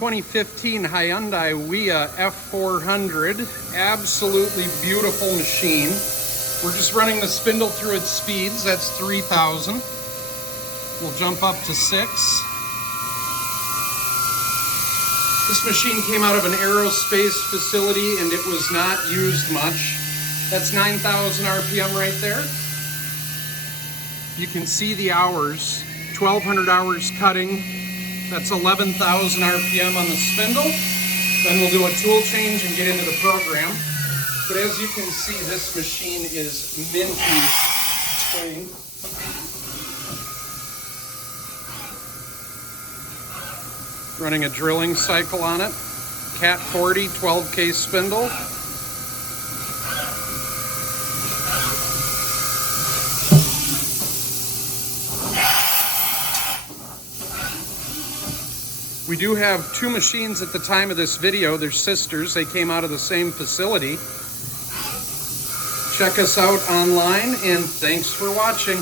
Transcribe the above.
2015 Hyundai Wia F400. Absolutely beautiful machine. We're just running the spindle through its speeds. That's 3,000. We'll jump up to 6. This machine came out of an aerospace facility and it was not used much. That's 9,000 RPM right there. You can see the hours, 1,200 hours cutting. That's 11,000 RPM on the spindle. Then we'll do a tool change and get into the program. But as you can see, this machine is minty clean. Running a drilling cycle on it. Cat 40, 12K spindle. We do have two machines at the time of this video. They're sisters. They came out of the same facility. Check us out online, and thanks for watching.